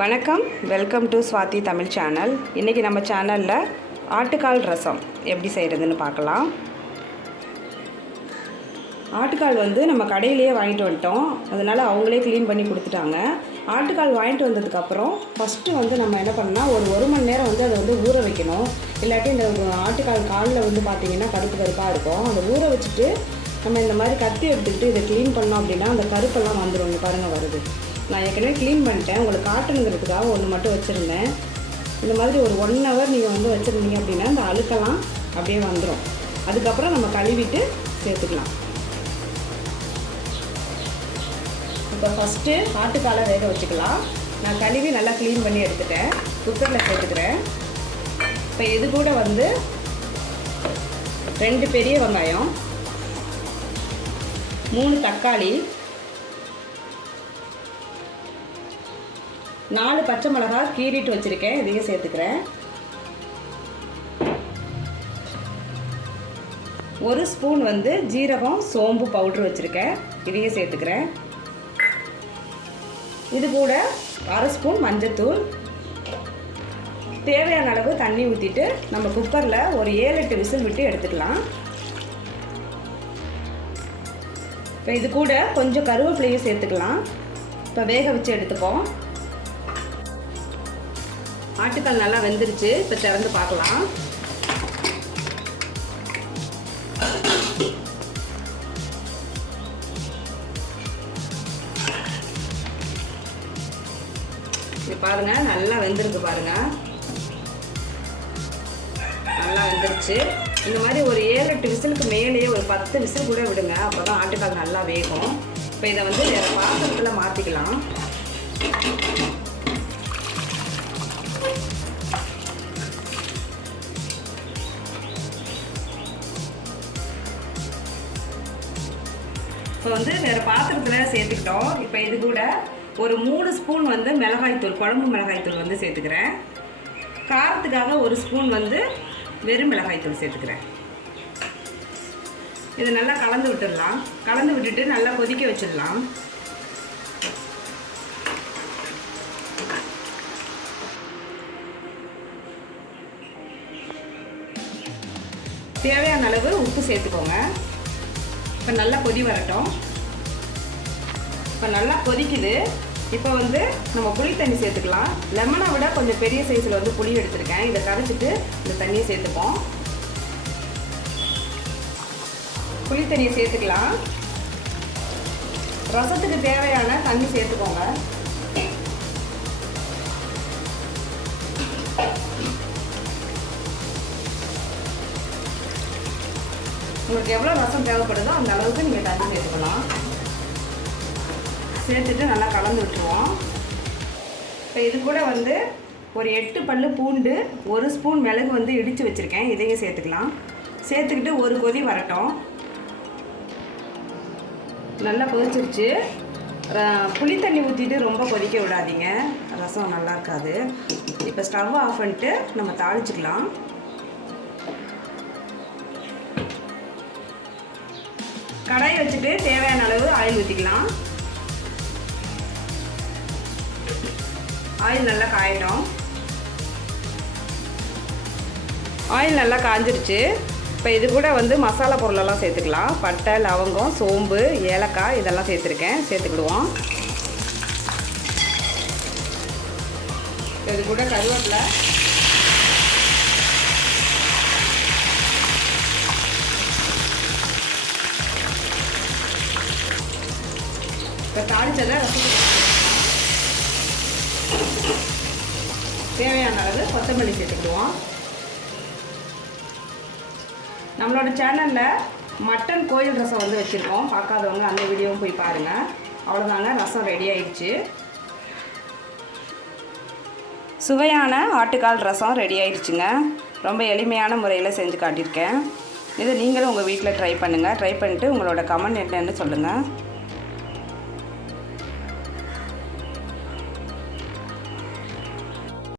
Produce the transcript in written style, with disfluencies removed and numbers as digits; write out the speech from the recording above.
வணக்கம், welcome to Swathi Tamil channel. இன்றைக்கி நம்ம சேனலில் ஆட்டுக்கால் ரசம் எப்படி செய்கிறதுன்னு பார்க்கலாம். ஆட்டுக்கால் நம்ம கடையிலேயே வாங்கிட்டு வந்துட்டோம். அதனால் அவங்களே க்ளீன் பண்ணி கொடுத்துட்டாங்க. ஆட்டுக்கால் வாங்கிட்டு வந்ததுக்கப்புறம் ஃபஸ்ட்டு நம்ம என்ன பண்ணால் ஒரு மணி நேரம் அதை ஊற வைக்கணும். இல்லாட்டி இந்த ஆட்டுக்கால் காலில் பார்த்திங்கன்னா கருப்பு கருப்பாக இருக்கும். அதை ஊற வச்சுட்டு நம்ம இந்த மாதிரி கத்தி எடுத்துக்கிட்டு இதை க்ளீன் பண்ணோம் அப்படின்னா அந்த கருப்பெல்லாம் வந்துடும். இங்கே பாருங்கள் வருது. நான் ஏற்கனவே க்ளீன் பண்ணிட்டேன். உங்களுக்கு காட்டணுங்கிறதுக்காக ஒன்று மட்டும் வச்சுருந்தேன். இந்த மாதிரி ஒரு 1 ஹவர் நீங்கள் வச்சுருந்தீங்க அப்படின்னா அந்த அழுக்கெல்லாம் அப்படியே வந்துடும். அதுக்கப்புறம் நம்ம கழுவிட்டு சேர்த்துக்கலாம். இப்போ ஃபஸ்ட்டு ஆட்டுக்காலை வேக வச்சுக்கலாம். நான் கழுவி நல்லா க்ளீன் பண்ணி எடுத்துட்டேன். குக்கரில் சேர்த்துக்கிறேன். இப்போ இது கூட 2 பெரிய வெங்காயம், 3 தக்காளி, 4 பச்சை மிளகாய் கீறிட்டு வச்சுருக்கேன். இதையும் சேர்த்துக்கிறேன். 1 ஸ்பூன் ஜீரகம் சோம்பு பவுட்ரு வச்சுருக்கேன். இதையும் சேர்த்துக்கிறேன். இது கூட 1/2 ஸ்பூன் மஞ்சத்தூள். தேவையான அளவு தண்ணி ஊற்றிட்டு நம்ம குக்கரில் ஒரு 7-8 விசில் விட்டு எடுத்துக்கலாம். இப்போ இது கூட கொஞ்சம் கருவேப்பிலையும் சேர்த்துக்கலாம். இப்போ வேக வச்சு எடுத்துப்போம். ஆட்டுக்கால் நல்லா வெந்துருச்சு. இப்போ திறந்து பார்க்கலாம். இது பாருங்கள், நல்லா வெந்திருக்கு பாருங்கள். நல்லா வெந்துருச்சு. இந்த மாதிரி ஒரு 7-8 விசிலுக்கு மேலேயே ஒரு 10 விசில் கூட விடுங்க. அப்போ தான் ஆட்டுக்கால் நல்லா வேகும். இப்போ இதை வேறு பாத்திரத்தில் மாற்றிக்கலாம். இப்போ வேறு பாத்திரத்தில் சேர்த்துக்கிட்டோம். இப்போ இது கூட ஒரு 3 ஸ்பூன் மிளகாய்த்தூள், குழம்பு மிளகாய்த்தூள் சேர்த்துக்கிறேன். காரத்துக்காக 1 ஸ்பூன் வெறும் மிளகாய்த்தூள் சேர்த்துக்கிறேன். இதை நல்லா கலந்து விட்டுடலாம். கலந்து விட்டுட்டு நல்லா கொதிக்க வச்சிடலாம். தேவையான அளவு உப்பு சேர்த்துக்கோங்க. இப்போ நல்லா கொதி வரட்டும். இப்போ நல்லா கொதிக்குது. இப்போ நம்ம புளி தண்ணி சேர்த்துக்கலாம். லெமனை விட கொஞ்சம் பெரிய சைஸில் புளி எடுத்துருக்கேன். இதை கரைச்சிட்டு இந்த தண்ணியை சேர்த்துப்போம். புளி தண்ணியை சேர்த்துக்கலாம். ரசத்துக்கு தேவையான தண்ணி சேர்த்துக்கோங்க. உங்களுக்கு எவ்வளோ ரசம் தேவைப்படுதோ அந்த அளவுக்கு நீங்கள் தண்ணி சேர்த்துக்கலாம். சேர்த்துட்டு நல்லா கலந்து விட்டுருவோம். இப்போ இது கூட ஒரு 8 பல்லு பூண்டு, 1 ஸ்பூன் மிளகு இடித்து வச்சுருக்கேன். இதையும் சேர்த்துக்கலாம். சேர்த்துக்கிட்டு ஒரு கொதி வரட்டும். நல்லா கொதிச்சிருச்சு. புளி தண்ணி ஊற்றிட்டு ரொம்ப கொதிக்க விடாதீங்க, ரசம் நல்லா இருக்காது. இப்போ ஸ்டவ் ஆஃப் பண்ணிட்டு நம்ம தாளிச்சிக்கலாம். கடாய் வச்சுட்டு தேவையான அளவு ஆயில் ஊற்றிக்கலாம். ஆயில் நல்லா காயட்டும். ஆயில் நல்லா காஞ்சிருச்சு. இப்போ இது கூட மசாலா பொருளெல்லாம் சேர்த்துக்கலாம். பட்டை, லவங்கம், சோம்பு, ஏலக்காய் இதெல்லாம் சேர்த்துருக்கேன். சேர்த்துக்கிடுவோம். இது கூட கருவேப்பிலை, இப்போ தாளிச்சதை தேவையான அளவு கொத்தமல்லி சேர்த்துக்கிடுவோம். நம்மளோட சேனலில் மட்டன் கோயில் ரசம் வச்சுருக்கோம். பார்க்காதவங்க அந்த வீடியோவும் போய் பாருங்கள். அவ்வளோதாங்க, ரசம் ரெடி ஆயிடுச்சு. சுவையான ஆட்டுக்கால் ரசம் ரெடி ஆயிடுச்சுங்க. ரொம்ப எளிமையான முறையில் செஞ்சு காட்டியிருக்கேன். இதை நீங்களும் உங்கள் வீட்டில் ட்ரை பண்ணுங்கள். ட்ரை பண்ணிவிட்டு உங்களோட கமெண்ட் என்னன்னு சொல்லுங்கள்.